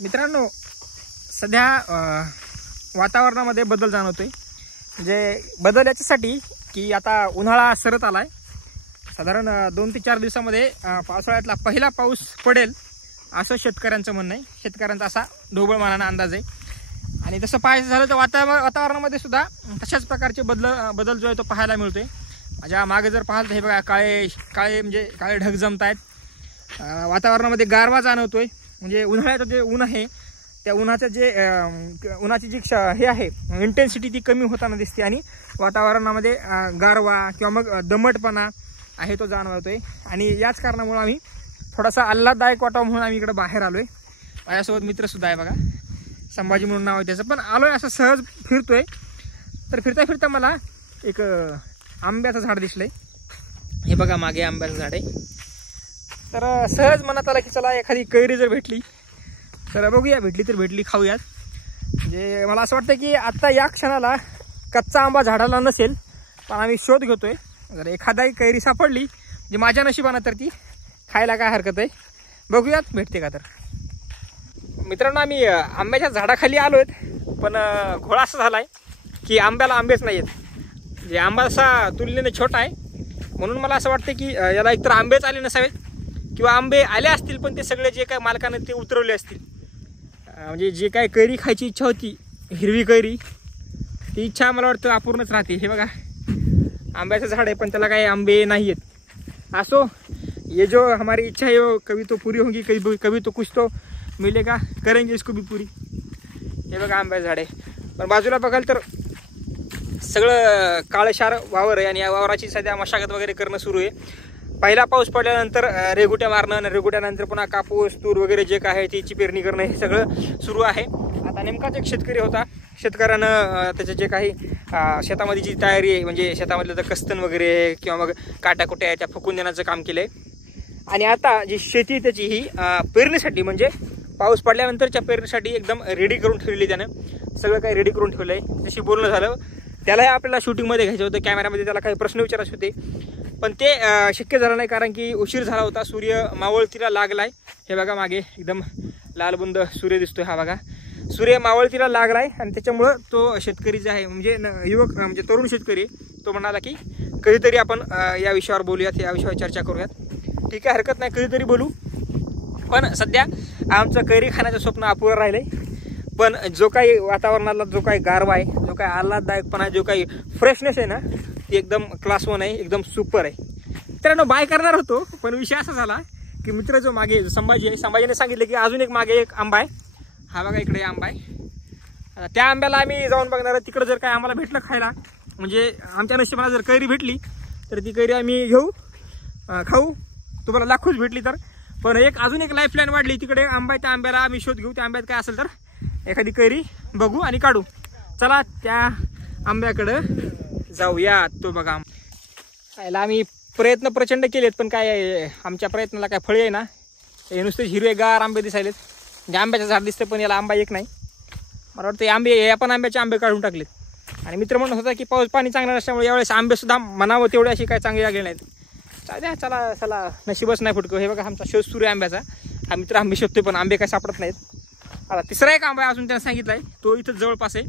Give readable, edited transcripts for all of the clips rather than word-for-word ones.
मित्रांनो, सध्या वातावरणामध्ये बदल जाणवतोय. म्हणजे बदल याच्यासाठी की आता उन्हाळा सरत आलाय. साधारण 2 ते 4 दिवसामध्ये पावसाळ्यातला पहिला पाऊस पडेल असं शेतकऱ्यांचं म्हणणं आहे. शेतकऱ्यांचा असा ढोबळमानाचा अंदाज आहे. आणि तसं पाहायचं झालं तर वातावरणामध्ये सुद्धा तशाच प्रकारचे बदल जो आहे तो पाहायला मिळतोय. माझ्या मागे जर पाहाल तर हे बघा, काळे म्हणजे काळे ढग जमत आहेत. वातावरणामध्ये गारवा जाणवतोय. म्हणजे उन्हाळ्याचं जे ऊन आहे त्या उन्हाची जी हे आहे इंटेन्सिटी ती कमी होताना दिसते आणि वातावरणामध्ये गारवा किंवा मग दमटपणा आहे तो जाणवतोय. आणि याच कारणामुळे आम्ही थोडासा आल्हाददायक वाटावं म्हणून आम्ही इकडे बाहेर आलोय. माझ्यासोबत मित्रसुद्धा आहे बघा, संभाजी म्हणून नाव आहे त्याचं. पण आलोय असं सहज फिरतोय. तर फिरता फिरता मला एक आंब्याचं झाड दिसलंय. हे बघा, मागे आंब्याचं झाड आहे. तर सहज मनात आलं की चला एखादी कैरी जर भेटली तर बघूया, भेटली तर भेटली, खाऊयात. म्हणजे मला असं वाटतं की आत्ता या क्षणाला कच्चा आंबा झाडाला नसेल, पण आम्ही शोध घेतोय. जर एखादाही कैरी सापडली म्हणजे माझ्या नशिबानं तर ती खायला काय हरकत आहे. बघूयात भेटते का. तर मित्रांनो, आम्ही आंब्याच्या झाडाखाली आलोय. पण घोळा असा झालाय की आंब्याला आंबेच नाही आहेत. म्हणजे आंबा असा तुलनेने छोटा आहे, म्हणून मला असं वाटतं की याला एकतर आंबेच आले नसावेत किंवा आंबे आले असतील पण ते सगळे जे काय मालकाने ते उतरवले असतील. म्हणजे जे काय कैरी खायची इच्छा होती, हिरवी कैरी, ती इच्छा मला वाटतं अपूर्णच राहते. हे बघा, आंब्याचं झाड आहे पण त्याला काही आंबे नाही आहेत. असो, ये जो हमारी इच्छा है वो कभी तो पूरी होगी, कभी तो कुछ तो मिलेगा, करेंगे इसको भी पूरी. हे बघा, आंब्याचं झाड आहे. पण बाजूला बघाल तर सगळं काळशार वावर आहे आणि या वावराची सध्या मशागत वगैरे करणं सुरू आहे. पहिला पाऊस पडल्यानंतर रेगुट्या मारणं आणि रेगुट्यानंतर पुन्हा कापूस तूर वगैरे जे काय आहे त्याची पेरणी करणं हे सगळं सुरू आहे. आता नेमकाच एक शेतकरी होता. शेतकऱ्यानं त्याचं जे काही शेतामध्ये जी तयारी आहे, म्हणजे शेतामधलं तर कस्तन वगैरे किंवा मग काट्याकुट्या त्या फुकून देण्याचं काम केलं आहे. आणि आता जी शेती त्याची ही पेरणीसाठी, म्हणजे पाऊस पडल्यानंतरच्या पेरणीसाठी एकदम रेडी करून ठेवलेली. त्यानं सगळं काही रेडी करून ठेवलं आहे. जशी बोलणं झालं त्यालाही आपल्याला शूटिंगमध्ये घ्यायचं होतं, कॅमेऱ्यामध्ये त्याला काही प्रश्न विचारायचे होते, पण ते शक्य झालं नाही कारण की उशीर झाला होता. सूर्य मावळतीला लागलाय. हे बघा, मागे एकदम लालबुंद सूर्य दिसतोय. हा बघा, सूर्य मावळतीला लागलाय आणि त्याच्यामुळं तो शेतकरी जे आहे, म्हणजे युवक म्हणजे तरुण शेतकरी, तो म्हणाला की कधीतरी आपण या विषयावर बोलूयात, या विषयावर चर्चा करूयात. ठीक आहे, हरकत नाही, कधीतरी बोलू. पण सध्या आमचं कैरी खाण्याचं स्वप्न अपुरं राहिलंय. पण जो काही वातावरणाला जो काही गारवा आहे, जो काही आल्हाददायकपणा, जो काही फ्रेशनेस आहे ना, ती एकदम क्लास 1 आहे, एकदम सुपर आहे. मित्रांनो, बाय करणार होतो पण विषय असा झाला की मित्र जो मागे संभाजी आहे, संभाजीने सांगितलं की अजून एक मागे एक आंबा आहे. हा बघा, इकडे आंबा आहे. त्या आंब्याला आम्ही जाऊन बघणार आहे. तिकडे जर काय आम्हाला भेटलं खायला, म्हणजे आमच्या नशिबाला जर कैरी भेटली तर ती कैरी आम्ही घेऊ, खाऊ. तुम्हाला लाखोच भेटली तर. पण अजून एक लाईफलाईन वाढली, तिकडे आंबा आहे, त्या आंब्याला आम्ही शोध घेऊ. त्या आंब्यात काय असेल तर एखादी कैरी बघू आणि काढू. चला त्या आंब्याकडं जाऊया. तो बघा, याला आम्ही प्रयत्न प्रचंड केलेत पण काय आमच्या प्रयत्नाला काय फळ आहे ना. हे नुसते हिरवेगार आंबे दिसायलेत. म्हणजे आंब्याचं झाड दिसतं पण याला आंबा एक नाही. मला वाटतं आंबे, आपण आंब्याचे आंबे काढून टाकलेत. आणि मित्र म्हणत होता की पाऊस पाणी चांगलं नसल्यामुळे यावेळेस आंबे सुद्धा म्हणावं तेवढे अशी काय चांगले लागले नाहीत. चला नशीबच नाही फुटकं. हे बघा, आमचा शोध सुरू आहे आंब्याचा. हा मित्र आंबे शोधतोय पण आंबे काय सापडत नाहीत. आता तिसरा एक आंबा अजून त्यानं सांगितलाय, तो इथं जवळपास आहे.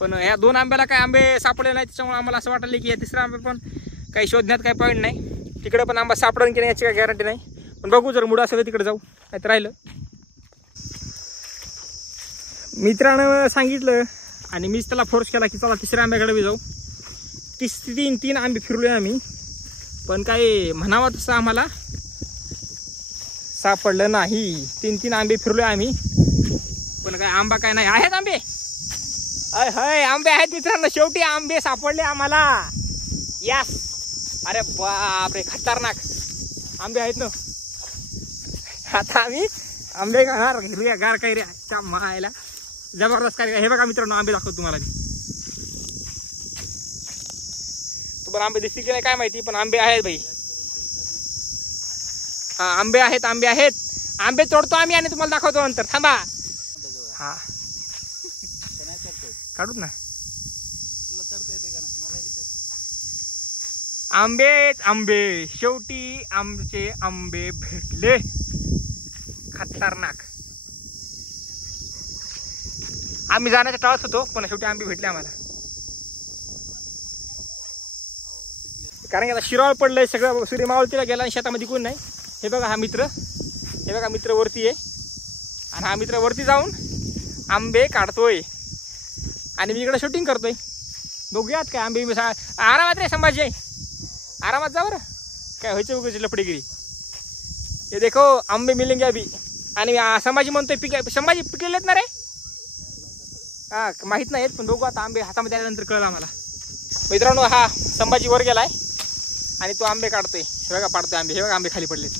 पण या 2 आंब्याला काय आंबे सापडले नाही, त्याच्यामुळे आम्हाला असं वाटलं की या तिसऱ्या आंबे पण काही शोधण्यात काही पॉईंट नाही. तिकडे पण आंबा सापडेल की नाही याची काही गॅरंटी नाही. पण बघू, जर मूड असेल तर तिकडे जाऊ, नाही तर राहिलं. मित्रानं सांगितलं आणि मीच त्याला फोर्स केला की चला तिसऱ्या आंब्याकडे बी जाऊ. 3 आंबे फिरलोय आम्ही, पण काही म्हणावं तसं आम्हाला सापडलं नाही. 3 आंबे फिरलोय आम्ही, पण काय आंबा काय नाही. आहेत आंबे, हाय आंबे आहेत मित्रांनो. शेवटी आंबे सापडले आम्हाला. यस, अरे बापरे, खतरनाक आंबे आहेत ना. आता आम्ही आंबे खाणार, हिरव्यागार कैऱ्या मायला जबरदस्त कैऱ्या. हे बघा मित्रांनो, आंबे दाखवतो तुम्हाला. तुम्हाला आंबे दिसतील की नाही काय माहिती, पण आंबे आहेत भाई. हा, आंबे आहेत, आंबे आहेत. आंबे तोडतो आम्ही आणि तुम्हाला दाखवतो नंतर. थांबा. हा, काढूत ना. आंबे शेवटी आमचे आंबे भेटले. खतरनाक. आम्ही जाण्याचा टाळत होतो पण शेवटी आंबे भेटले आम्हाला. कारण की आता शिराळ पडलंय सगळं, सूर्य मावळतीला गेला आणि शेतामध्ये कोण नाही. हे बघा हा मित्र, हे बघा मित्र वरती आहे आणि हा मित्र वरती जाऊन आंबे काढतोय आणि मी इकडे शूटिंग करतोय. बघूयात काय आंबे. आरामात रे संभाजी आहे, आरामात जा बरं, काय व्हायचं उगाच लफडेगिरी. हे देखो आंबे मिलेंगे अभी. आणि संभाजी म्हणतोय संभाजी पिकलेत ना रे. हा माहीत नाहीत पण बघू आता, आंबे हातामध्ये आल्यानंतर कळलं आम्हाला. मित्रांनो हा संभाजी वर गेलाय आणि तो आंबे काढतोय. हे बघा पाडतोय आंबे, हे बघा आंबे खाली पडलेत.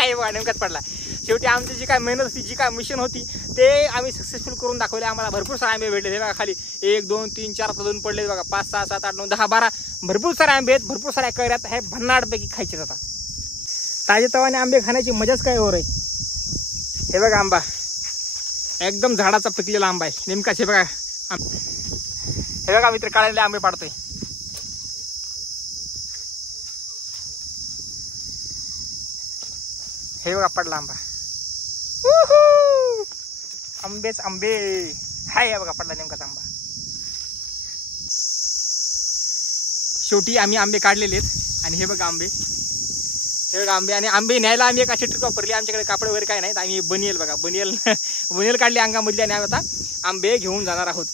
हे बघा नेमकाच पडला. शेवटी आमची जी काय मेहनत होती, जी काय मिशन होती ते आम्ही सक्सेसफुल करून दाखवले. आम्हाला भरपूर सारे आंबे भेटले. हे बघा खाली 1 2 3 4 आता 2 पडले बघा, 5 6 7 8 9 10 12 भरपूर सारे आंबे आहेत, भरपूर साऱ्या कैऱ्यात. हे भन्नाडपैकी खायचे आता. ताजे तवाने आंबे खाण्याची मजाच काय हो रे. हे बघा आंबा एकदम झाडाचा पिकलेला आंबा आहे नेमकाच. हे बघा हे बघा मित्र काढलेले आंबे पाडतोय. हे बघा पडला आंबा. आंबेच आंबे हाय. हे बघा पडला नेमकाच आंबा. शेवटी आम्ही आंबे काढलेले आहेत आणि हे बघा आंबे, हे बघा आंबे. आणि आंबे न्यायला आम्ही एक अशी ट्रिक वापरली. आमच्याकडे कापड वगैरे काय नाहीत. आम्ही बनियल बघा बनियल काढली अंगामधली आणि आता आंबे घेऊन जाणार आहोत.